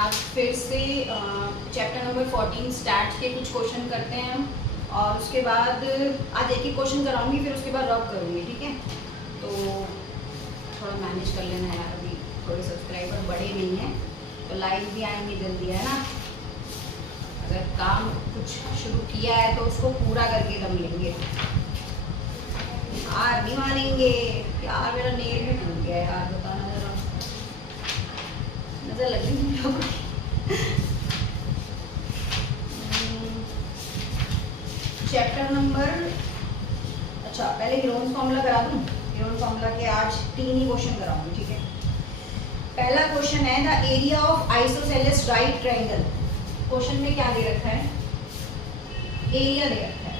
आज फिर से चैप्टर नंबर 14 स्टैट्स के कुछ क्वेश्चन करते हैं हम, और उसके बाद आज एक ही क्वेश्चन कराऊंगी, फिर उसके बाद रब करूंगी, ठीक है। तो थोड़ा मैनेज कर लेना यार, अभी थोड़े सब्सक्राइबर बड़े नहीं हैं तो लाइव भी आएंगे जल्दी, है ना। अगर काम कुछ शुरू किया है तो उसको पूरा करके दम लेंगे, हार नहीं मानेंगे। यार मेरा नेल भी टूट गया यार, बताना जरा, नजर लगी तुम लोगों की। चैप्टर नंबर, अच्छा पहले हीरोन्स फॉर्मूला करा दूं। हीरोन्स फॉर्मूला के आज 3 ही क्वेश्चन कराऊंगी, ठीक है। पहला क्वेश्चन है the area of isosceles right triangle. Question में क्या दे रखा है? एरिया दे रखा है,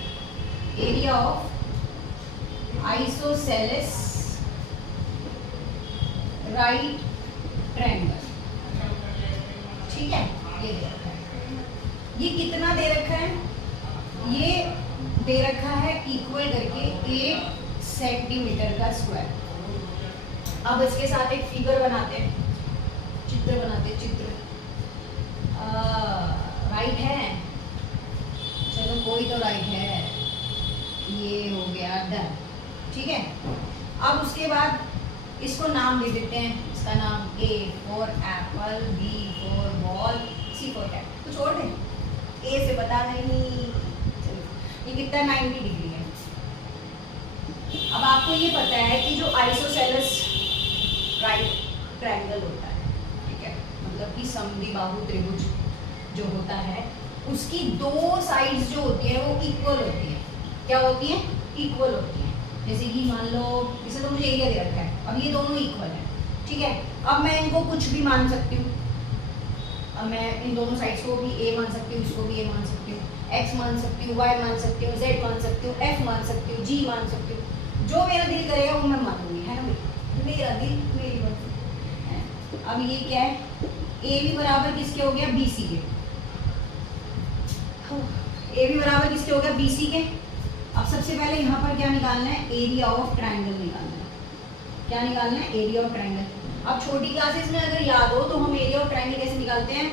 area of isosceles right triangle, ठीक है। ये दे रखा है, ये कितना दे रखा है? ये दे रखा है इक्वल करके 8 सेंटीमीटर का स्क्वायर। अब इसके साथ एक फिगर बनाते हैं, चित्र बनाते हैं, चित्र राइट है, चलो कोई तो राइट है, ये हो गया डन, ठीक है। अब उसके बाद इसको नाम दे देते हैं, इसका नाम A for apple, B for ball, C for cat. तो छोड़ दें, A से पता नहीं। ये कितना 90 डिग्री है। अब आपको ये पता है कि जो आइसोसेलेस राइट ट्रायंगल होता है, ठीक है, मतलब कि समद्विबाहु त्रिभुज जो होता है, उसकी 2 साइड्स जो होती है वो इक्वल होती है। क्या होती है? इक्वल होती है। जैसे कि मान लो, इसे तो मुझे एरिया दे रखा है, अब ये दोनों इक्वल है, ठीक है। अब मैं इनको कुछ भी मान सकती हूँ, अब मैं इन दोनों साइड्स को भी A मान सकती हूँ, इसको भी A मान सकती हूँ, X मान सकती हूँ, Y मान सकती हूँ, Z मान सकती हूँ, F मान सकती हूँ, G मान सकती हूँ। जो मेरा दिल करेगा वो मैं मानूंगी, है ना भाई, मेरा दिल मेरी मर्जी। अब ये क्या है? A भी बराबर किसके हो गया? BC के। A भी बराबर किसके हो गया? BC के। अब सबसे पहले यहाँ पर क्या निकालना है? एरिया ऑफ ट्रायंगल निकालना है। क्या निकालना है? Area of triangle. अब छोटी क्लासेस में अगर याद हो तो हम एरिया ऑफ ट्रायंगल कैसे निकालते हैं?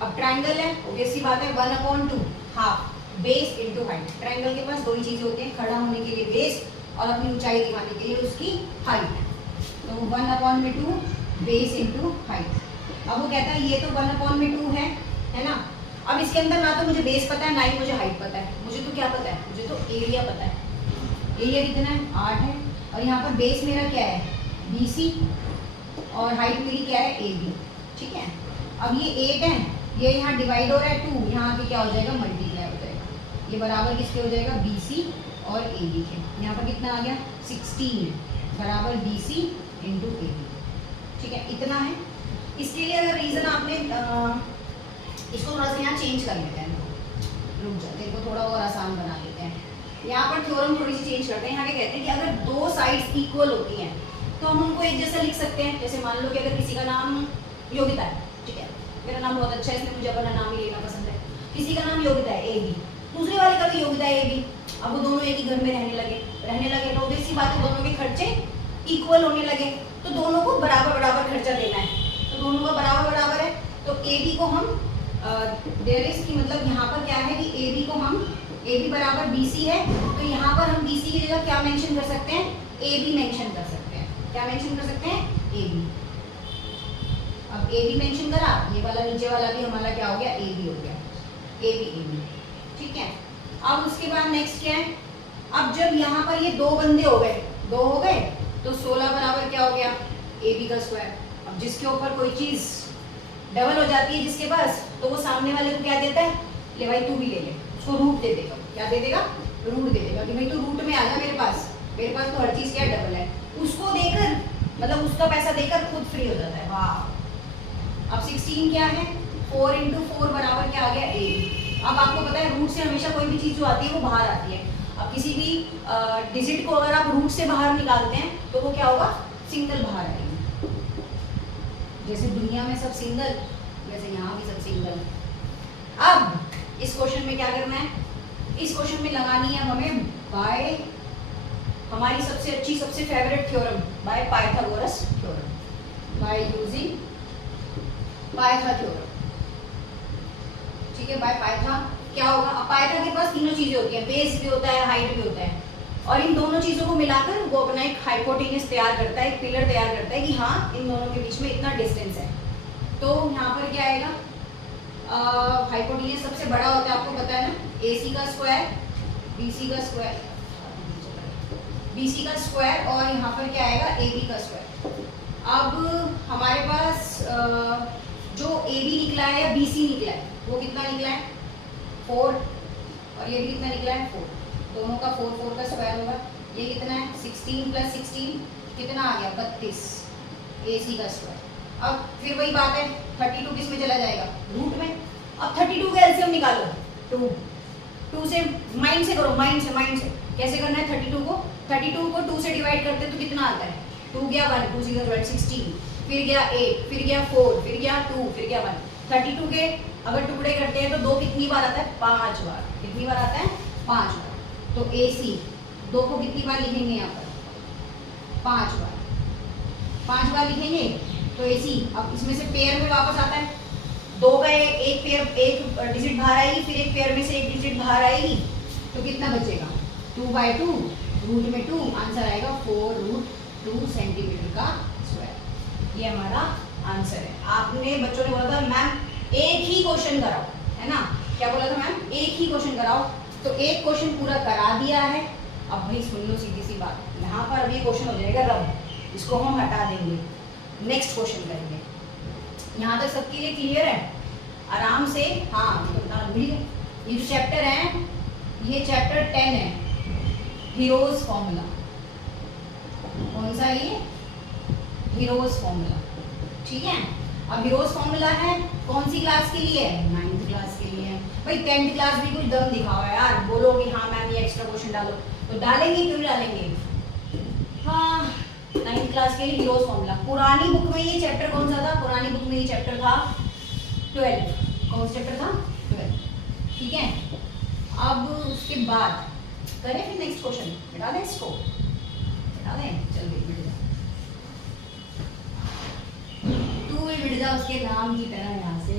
अब ट्रायंगल है, ऑब्वियस सी बात है, 1/2 half base into height. Triangle के पास 2 ही चीजें होती हैं, खड़ा होने के लिए बेस और अपनी ऊंचाई दिखाने के लिए उसकी हाइट। तो 1/2 बेस इनटू हाइट। अब वो कहता है ये तो 1/2 है ना। अब इसके अंदर ना तो मुझे बेस पता है, ना ही मुझे हाइट पता है, मुझे तो क्या पता है? मुझे तो एरिया पता है। एरिया कितना है? 8 है, और यहाँ पर बेस मेरा क्या है? BC, और हाइट मेरी क्या है? AB, ठीक है। अब ये 8 है, ये यहाँ डिवाइड हो रहा है 2, यहाँ पे क्या हो जाएगा? मल्टीप्लाई हो जाएगा। ये बराबर किसके हो जाएगा? BC और AB के। यहाँ पर कितना आ गया? 16 बराबर BC इंटू AB, ठीक है। इतना है। इसके लिए अगर रीजन आपने इसको थोड़ा सा यहाँ चेंज कर लेते हैं, रुक जाते हैं, थोड़ा और आसान बना लेते हैं। यहाँ पर थ्योरम थोड़ी सी चेंज करते हैं। यहाँ पे कहते हैं कि अगर 2 साइड्स इक्वल होती हैं तो हम उनको एक जैसा लिख सकते हैं। जैसे मान लो कि अगर किसी का नाम योगिता है, ठीक है, मेरा नाम बहुत अच्छा है, इसलिए मुझे अपना नाम ही लेना पसंद है। किसी का नाम योगिता है AB, दूसरे वाले का भी योगिता है AB। अब वो दोनों एक ही घर में रहने लगे तो ऑब्वियस सी बात है, दोनों के खर्चे इक्वल होने लगे, तो दोनों को बराबर बराबर खर्चा देना है। तो दोनों का बराबर बराबर है, तो AB को हम देयर इज की मतलब यहाँ पर क्या है कि AB को हम, AB बराबर BC है, तो यहाँ पर हम BC की जगह क्या मेंशन कर सकते हैं? AB मेंशन कर सकते हैं। क्या मेंशन कर सकते हैं? AB। अब AB मेंशन करा, ये वाला नीचे वाला भी हमारा क्या हो गया? AB हो गया, AB, ठीक है। अब उसके बाद नेक्स्ट क्या है? अब जब यहाँ पर ये 2 बंदे हो गए, 2 हो गए, तो 16 बराबर क्या हो गया? AB का स्क्वायर। अब जिसके ऊपर कोई चीज डबल हो जाती है जिसके पास, तो वो सामने वाले को क्या देता है? ले भाई तू भी ले ले, उसको रूट दे देगा। क्या दे देगा? रूट दे देगा कि भाई तू रूट में आ जा, मेरे पास तो हर चीज क्या डबल है। उसको देकर, मतलब उसका पैसा देकर खुद फ्री हो जाता है। वाह। अब 16 क्या है? 4 इंटू 4 बराबर क्या आ गया? AB। अब आपको पता है रूट से हमेशा कोई भी चीज जो आती है वो बाहर आती है। अब किसी भी डिजिट को अगर आप रूट से बाहर निकालते हैं तो वो क्या होगा? सिंगल बाहर आएगी। जैसे दुनिया में सब सिंगल, वैसे यहाँ भी सब सिंगल। अब इस क्वेश्चन में क्या करना है? इस क्वेश्चन में लगानी है हमें बाय हमारी सबसे अच्छी, सबसे favourite theorem, by Pythagoras theorem, by using pytha theorem, ठीक है। बाय पाइथा क्या होगा, अब पाइथा के पास तीनों चीजें होती हैं, बेस भी होता है, हाइट भी होता है, और इन दोनों चीजों को मिलाकर वो अपना एक हाइपोटेन्यूज तैयार करता है, एक पिलर तैयार करता है कि हाँ इन दोनों के बीच में इतना डिस्टेंस है। तो यहाँ पर क्या आएगा, हाइपोटेन्यूज सबसे बड़ा होता है, आपको पता है ना, AC का स्क्वायर, BC का स्क्वायर, BC का स्क्वायर, और यहाँ पर क्या आएगा, AB का स्क्वायर। अब हमारे पास जो AB निकला है या BC निकला है वो कितना निकला है, 4, और ये भी कितना निकला है, 4, दोनों का 4 4 का स्क्वायर होगा। ये कितना है, 16 + 16 कितना आ गया, 32, AC का स्क्वायर। अब फिर वही बात है, 32 किस में चला जाएगा, रूट में। अब 32 का एलसीएम निकालो, 2 से माइंड से करो, माइंड से कैसे करना है, 32 को 2 से डिवाइड करते हैं तो कितना आता है, 2 गया 1, 2 × 12 16, फिर गया 8, फिर गया 4, फिर गया 2, फिर गया 1। 32 के अगर टुकड़े करते हैं तो 2 कितनी बार आता है, 5 बार। कितनी बार आता है, 5 बार। तो AC 2 को कितनी बार लिखेंगे यहाँ पर, 5 बार, 5 बार लिखेंगे। तो AC अब इसमें से पेयर में वापस आता है, 2 का एक पेयर, एक डिजिट बाहर आएगी, फिर एक पेयर में से एक डिजिट बाहर आएगी, तो कितना बचेगा, 2/2, रूट में 2, आंसर आएगा 4√2 सेंटीमीटर का स्क्वायर। ये हमारा आंसर है। आपने बच्चों ने बोला था मैम एक ही क्वेश्चन कराओ, है ना, क्या बोला था मैम, एक ही क्वेश्चन कराओ, तो एक क्वेश्चन पूरा करा दिया है। अब भाई सुन लो सीधी सी बात, यहाँ पर अभी क्वेश्चन हो जाएगा रब, इसको हम हटा देंगे, नेक्स्ट क्वेश्चन करेंगे। यहाँ तक सबके लिए क्लियर है, आराम से, हाँ भूल गए, ये जो चैप्टर है ये चैप्टर 10 है, हीरोज फॉर्मूला। कौन सा ये, हीरोज फॉर्मूला, ठीक है। अब हीरोज फॉर्मूला है कौन सी क्लास के लिए है, 9th क्लास के लिए है। भाई 10th क्लास भी कुछ दम दिखाओ यार, बोलो कि हाँ मैम ये एक्स्ट्रा क्वेश्चन डालो, तो डालेंगे, क्यों डालेंगे। हाँ 9th क्लास के लिए हीरोज फॉर्मूला। पुरानी बुक में ये चैप्टर कौन सा था, पुरानी बुक में ये चैप्टर था 12, कौन सा चैप्टर था, 12, ठीक है। अब उसके बाद करें फिर नेक्स्ट क्वेश्चन, बिठा दें इसको, बिठा दें, चल बिठ जा, तू भी बिठ जा उसके नाम की तरह यहाँ से।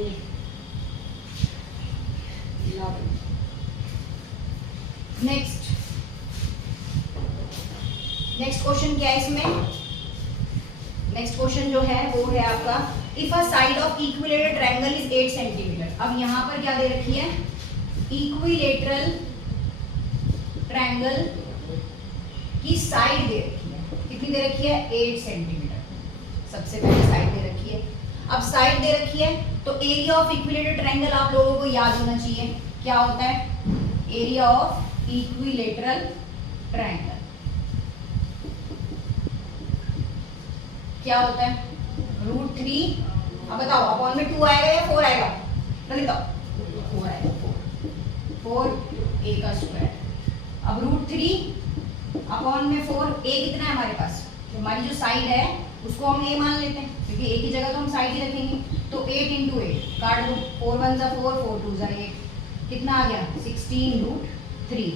नेक्स्ट क्वेश्चन क्या है इसमें, नेक्स्ट क्वेश्चन जो है वो है आपका, if a side of equilateral triangle is 8 centimetre. अब यहाँ पर क्या दे रखी है, इक्विलेटरल ट्रायंगल की साइड दे रखी है, कितनी दे रखी है, 8 सेंटीमीटर। सबसे पहले साइड दे रखी है। अब साइड दे रखी है तो एरिया ऑफ इक्विलेटरल ट्रायंगल आप लोगों को याद होना चाहिए, क्या होता है, एरिया ऑफ इक्विलेटरल ट्रायंगल क्या होता है, √3। अब बताओ अपॉन में 2 आएगा या 4 आएगा, जल्दी बताओ, 4 आएगा, 4 a का स्क्वायर। अब √3 अपॉन में 4, a कितना है हमारे पास, तो हमारी जो साइड है उसको हम a मान लेते हैं, क्योंकि a की जगह तो हम साइड ही रखेंगे। तो 8 × 8 काट दो, 4 1 = 4, 4 2 = 8, कितना आ गया, 16√3,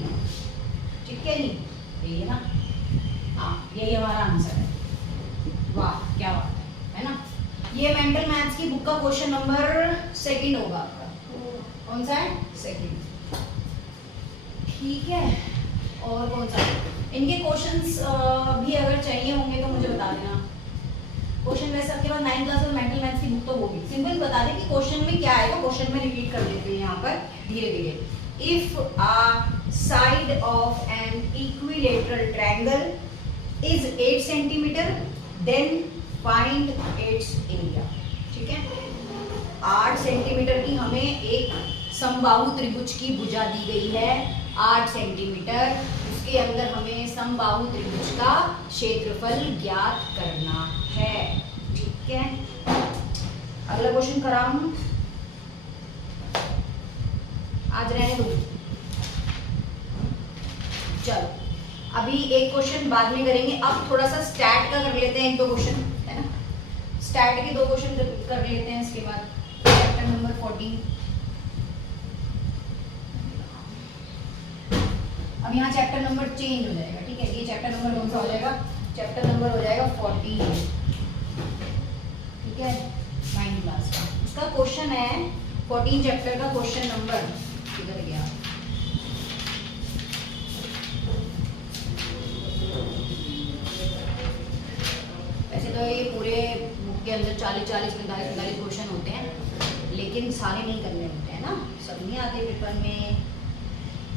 ठीक है जी, यही है ना, हाँ यही हमारा आंसर है। वाह क्या बात है ना। ये मेंटल मैथ्स की बुक का क्वेश्चन नंबर 2 होगा आपका, कौन सा है, 2, ठीक है। और कौन सा, इनके क्वेश्चंस भी अगर चाहिए होंगे तो मुझे बता देना। क्वेश्चन वैसे आपके पास 9th क्लास और मेंटल मैथ्स की बुक तो होगी, सिंपल बता दें कि क्वेश्चन में क्या आएगा, क्वेश्चन में रिपीट कर देते हैं यहाँ पर धीरे धीरे। If a side of an equilateral triangle is 8 centimetre then find its area, ठीक है। 8 सेंटीमीटर की हमें एक समबाहु त्रिभुज की भुजा दी गई है, 8 सेंटीमीटर, उसके अंदर हमें समबाहु त्रिभुज का क्षेत्रफल ज्ञात करना है, ठीक है। अगला क्वेश्चन कराऊं, आज रहने दो, चलो अभी एक क्वेश्चन बाद में करेंगे। अब थोड़ा सा स्टैट का कर लेते हैं, 1-2 क्वेश्चन है ना, स्टैट के 2 क्वेश्चन कर लेते हैं। इसके बाद चैप्टर नंबर 14, अब यहाँ चैप्टर नंबर चेंज हो जाएगा, ठीक है। ये चैप्टर नंबर कौन सा हो जाएगा, चैप्टर नंबर हो जाएगा 14, ठीक है, 9th क्लास का। क्वेश्चन है 14 चैप्टर का क्वेश्चन नंबर किधर गया, वैसे तो ये पूरे बुक के अंदर 40-40, 45-45 क्वेश्चन होते हैं, लेकिन सारे नहीं करने होते हैं ना, सब नहीं आते पेपर में।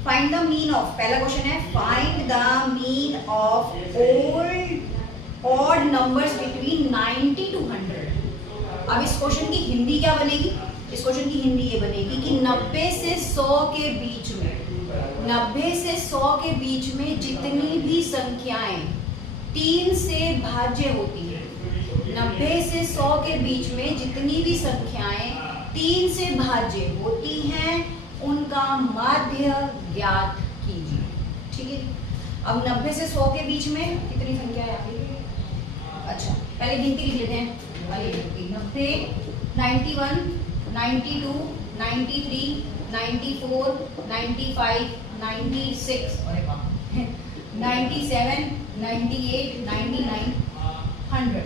फाइंड द मीन ऑफ, पहला क्वेश्चन है find the mean of odd numbers between 90 to 100। अब इस क्वेश्चन की हिंदी क्या बनेगी, इस क्वेश्चन की हिंदी ये बनेगी कि 90 से 100 के बीच में, 90 से 100 के बीच में जितनी भी संख्याएं 3 से भाज्य होती है, 90 से 100 के बीच में जितनी भी संख्याएं 3 से भाज्य होती हैं उनका माध्य ज्ञात कीजिए। ठीक है, अब 90 से 100 के बीच में कितनी संख्या है आपकी? अच्छा पहले गिनती लिख लेते हैं, पहले गिनती 90, 91, 92, 93, 94, 95, 96 और 97, 98, 99, 100।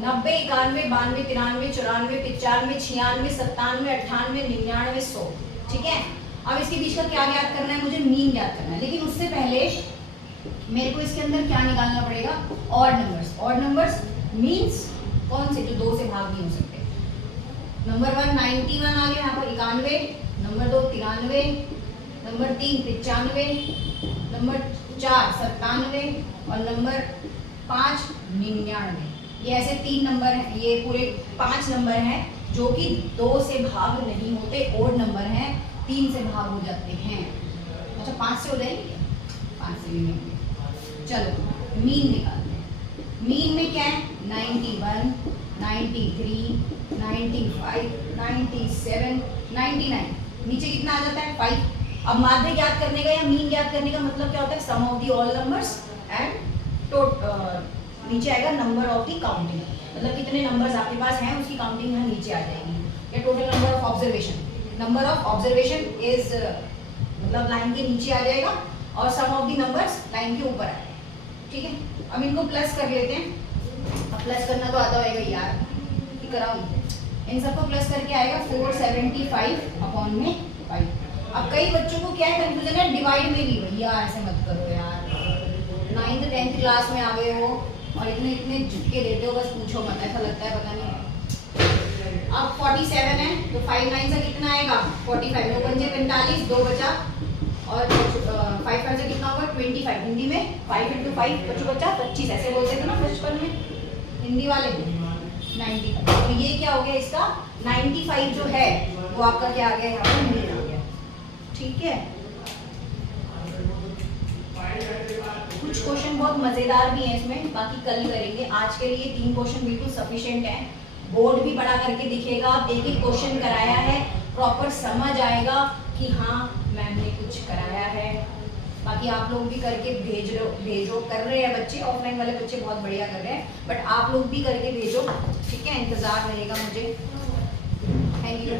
90, 91, 92, 93, 94, 95, 96, 97, 98, 99, 100। ठीक है, अब इसके बीच का क्या ज्ञात करना है, मुझे मीन ज्ञात करना है, लेकिन उससे पहले मेरे को इसके अंदर क्या निकालना पड़ेगा, odd numbers. Odd numbers means कौन से, जो 2 से भाग नहीं हो सकते। नंबर 1 91 आ गया यहाँ पर, 91, नंबर 2 93, नंबर 3 95, नंबर 4 97 और नंबर 5 99। ये ऐसे 3 नंबर हैं, ये पूरे 5 नंबर हैं जो कि 2 से भाग नहीं होते, ओड नंबर हैं, 3 से भाग हो जाते हैं। अच्छा 5 से हो जाएंगे, 5 से भी नहीं। चलो मीन निकालते हैं। मीन में क्या है, 91, 93, 95, 97, 99, नीचे कितना आ जाता है 5। अब माध्य ज्ञात करने का या मीन ज्ञात करने का मतलब क्या होता है, sum of the all numbers and नीचे आएगा नंबर ऑफ दी काउंटिंग, मतलब कितने नंबर्स आपके पास हैं उसकी काउंटिंग यहाँ नीचे आ जाएगी। या total number of observation, number of observation is मतलब लाइन के नीचे आ जाएगा और सम ऑफ दी नंबर्स लाइन के ऊपर आएगा। ठीक है, अब इनको प्लस कर लेते हैं। अब प्लस करना तो आता होगा यार, कि कराऊं, इन सबको प्लस करके आएगा 475 अपॉन में 5। अब कई बच्चों को क्या है कंफ्यूजन है, डिवाइड में भी, भैया ऐसे मत करो यार, 9th 10th क्लास में आ गए हो और इतने इतने झटके देते हो, बस पूछो मत, ऐसा लगता है पता नहीं। अब 47 है तो 5 9 से कितना आएगा 45, 2 पंजे 45, 2 बचा और 5 5 से कितना होगा 25। हिंदी में 5 × 5 बचा 25, ऐसे बोलते थे ना बचपन में हिंदी वाले। 95, तो ये क्या हो गया इसका 95 जो है वो आपका क्या आ गया यहाँ पर मीन आ गया। ठीक है, कुछ क्वेश्चन बहुत मजेदार भी हैं इसमें, बाकी कल करेंगे। आज के लिए 3 क्वेश्चन बिल्कुल सफिशिएंट हैं। बोर्ड भी बड़ा करके दिखेगा, एक एक क्वेश्चन कराया है, प्रॉपर समझ आएगा कि हाँ मैम ने कुछ कराया है। बाकी आप लोग भी करके भेजो, कर रहे हैं बच्चे, ऑफलाइन वाले बच्चे बहुत बढ़िया कर रहे हैं, बट आप लोग भी करके भेजो। ठीक है, इंतजार रहेगा मुझे। Thank you.